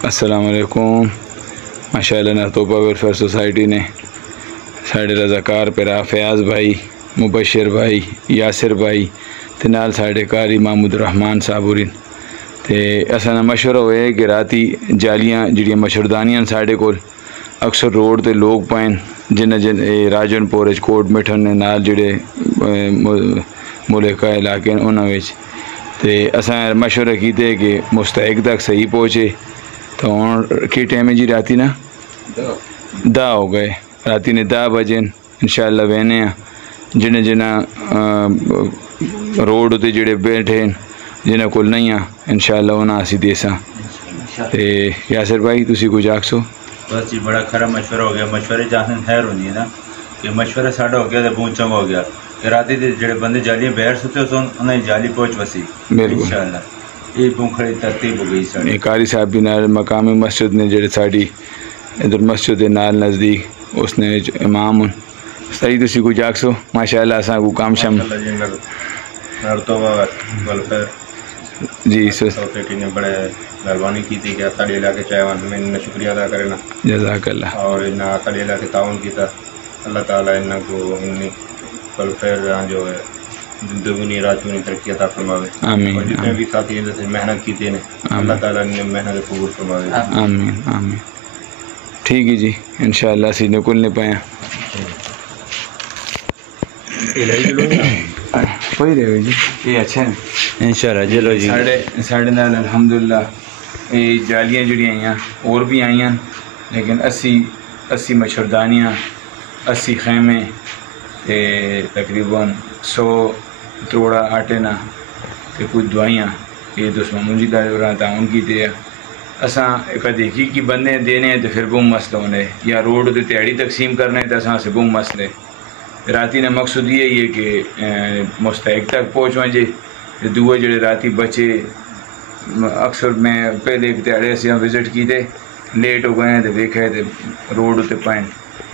अस्सलाम वालेकुम। माशाअल्लाह नारतोपा वेलफेयर सोसाइटी ने साढ़े रजाकार पिरा फयाज भाई, मुबशर भाई, यासिर भाई ते नाल साढ़े कारी महमूद रहमान साहब होरी ते असां मशवरा होए कि राती जालियां जिहड़ियां मच्छरदानियां साढ़े कोल अक्सर रोड ते लोग पाइन जिन्हें राजनपुर कोट मिठन ने नाल जिहड़े मुल्का इलाके उन्होंने ते असां मशवरा कीते कि मुस्तैक तक सही पहुँचे। तो हूँ की टाइम जी राती ना 10 हो गए, राती ने 10 बजे इंशाअल्लाह वेने जिन्हें जिन्हें रोड उत्ते जिहड़े बैठे जिन्हें कोल नहीं आ इंशाअल्लाह उन्हें असी देसा। ते यासिर भाई तुसी कुछ आखसो? बस जी बड़ा खरा मशवरा हो गया। मशवरे जहाँ खैर होनी है ना कि मशवरा साढ़ा हो गया तो बहुत चंगा हो गया कि राती दे जेड़े बंदे जालियां बैठ सुते सन उन्हें जाली पहुँच वसी इंशाअल्लाह ये बहुत खड़ी तरतीब हो गई। साड़ी कारी साहब भी नाल मकामी मस्जिद ने जेड़े साड़ी इधर मस्जिद के नाल नज़दीक उसने इमाम हूँ सही तुसी कुछ आखसो? माशाअल्लाह असा को काम शम नारतोपा वेलफेयर जी सोसाइटी ने बड़े मेहरबानी की थी कि साढ़े इलाके चाहे मैंने शुक्रिया अदा करे ना जज़ाकल्लाह और इन साढ़े इलाके ताउन किया। अल्लाह ताला इन्हों को इन्नी वेलफेयर जो है दुगनी रातुनी तरक्की अता फरमावे। आमीन। और जितने भी साथी जैसे मेहनत की थी ने अल्लाह ताला ने मेहनत कबूल फरमावे। आमीन आमीन। ठीक है जी इंशाअल्लाह सी निकल नहीं पाया कोई रहे जी ये अच्छा है इंशाअल्लाह। चलो जी साढ़े नाल अल्हम्दुलिल्लाह ये जालियां जुड़ियाँ आईयां और भी आईयां लेकिन 80 मच्छरदानियाँ 80 खैमे ते तकरीबन 100 तोड़ा आटे ना ते कुछ दवाइयाँ ये तो मुझी दारा ताउन की ते असा कदे की बंदे देने तो फिर बहुत मसला होने या रोड ते दिहाड़ी तकसीम करने तो असा से बहुत मसले। राती ने मकसद ये है कि मुस्तैक तक पहुँच वजे दुए जड़े राती बचे अक्सर मैं पहले एक दिहाड़े से विजिट की थे लेट हो गए तो वेखे तो रोड उत्ते पाइन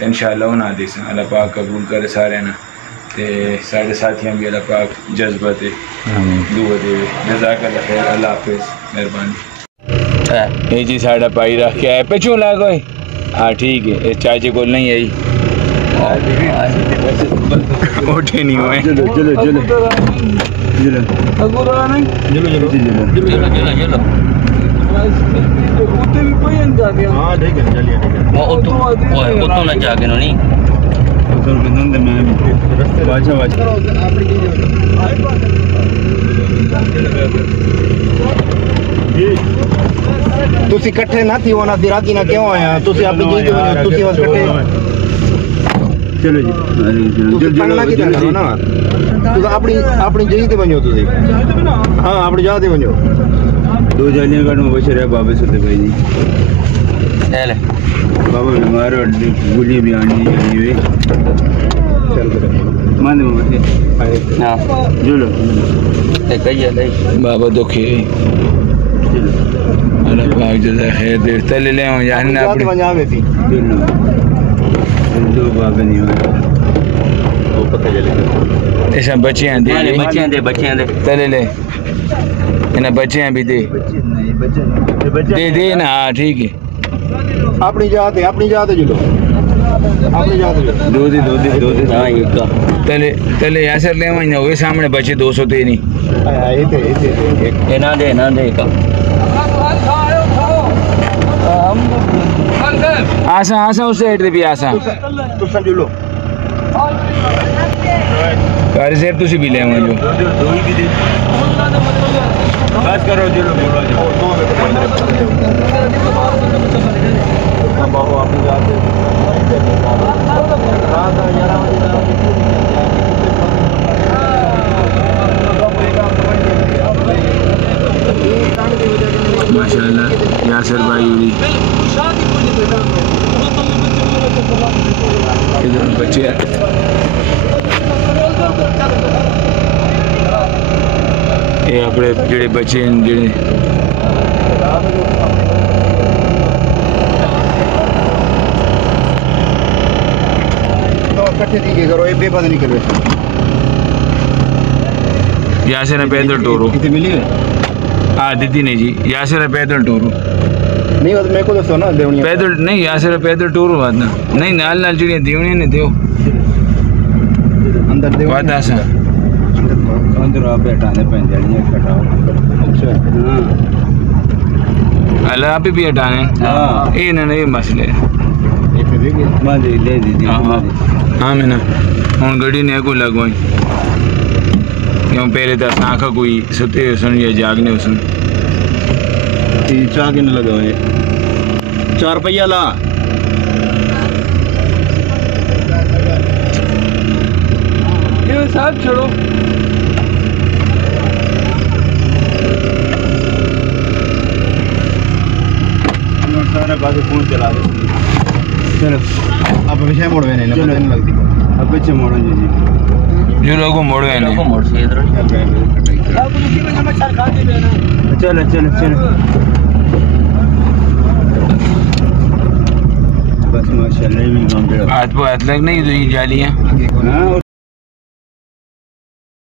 इंशाअल्लाह उन्हें आदि से अल्लाह पाक कबूल करे सारे ना ते साढ़े साथियां भी अल्लाह पाक जज्बा ते दुआ दे। जज़ाकल्लाह खैर, अल्लाह हाफिज़, मेहरबानी। ये जी साढ़ा पाई रख के आए पिछू ला गए। हाँ ठीक है इस चाचे को नहीं आई उठे नहीं हुए। चलो चलो चलो तुसी इकट्ठे ना थी होना सी राती ना क्यों आया तुसी अपनी जी तुसी बस इकट्ठे चलो जी तुसी पढ़ना की करो ना तुसी अपनी जगह ते बनो तुसी हां अपनी जगह ते बनो। 2 जालियां का मुबशर है बाबे सुते भाई जी ले बाबा हमारे गुली भी आनी है चल मान में हां चलो ए कहिए ले बाबा दुखी अल्लाह पाक जज़ा खैर दे तले ले यानी ना अपनी जावे थी दो बाबे नहीं हुए वो पता चलेगा ऐसा बच्चे दे तले ले इन्हें बच्चे भी दे दे ना। हाँ ठीक है अपनी जगह ते जुलो अपनी जगह ते दो दे हां एक तले यासर ले वहीं होए सामने बच्चे 200 ते नहीं ये ना दे का आसा उस साइड पे भी आसा तुसा जुलो कारी साहब तुसी भी ले आओ जो बस करो जुलो बोलो बाबू अपनी जाते माशाअल्लाह यासिर भाई इधर बच्चे ये अपने जेड़े बच्चे हैं जेड़े इकट्ठे दी करो ये बेबद निकल यासिर पैदल टोरो कितने मिली है? हाँ दीदी ने जी यासिर पैदल टोरो नहीं बस मेरे को दसो ना देवनी पैदल नहीं यहाँ सिर्फ पैदल टूर हुआ था नहीं नाल नाल चिड़िया देवनी ने दो अंदर देव बात आसा अंदर आप हटाने पे जड़ियाँ कटाओ। अच्छा हाँ अल्लाह आप भी हटाने हाँ ये ना ये मसले माँ दे दीजिए। हाँ मैं ना हूँ गड्डी ने को लगवाई क्यों पहले तो आँखा कोई सुते सुन या जागने सुन चाह के न लगा हुए 4 रुपया ला ये साहब छोड़ो सारे बाजू फोन चला दो। चलो आप पीछे मोड़ में नहीं लगती अब पीछे मोड़ो जी जो लोगों मोड़ो है नहीं मोड़ से इधर चलो चलो चलो बस माशाल्लाह भी काम हाथ पर हाथ लग नहीं तो ये जालियाँ हाँ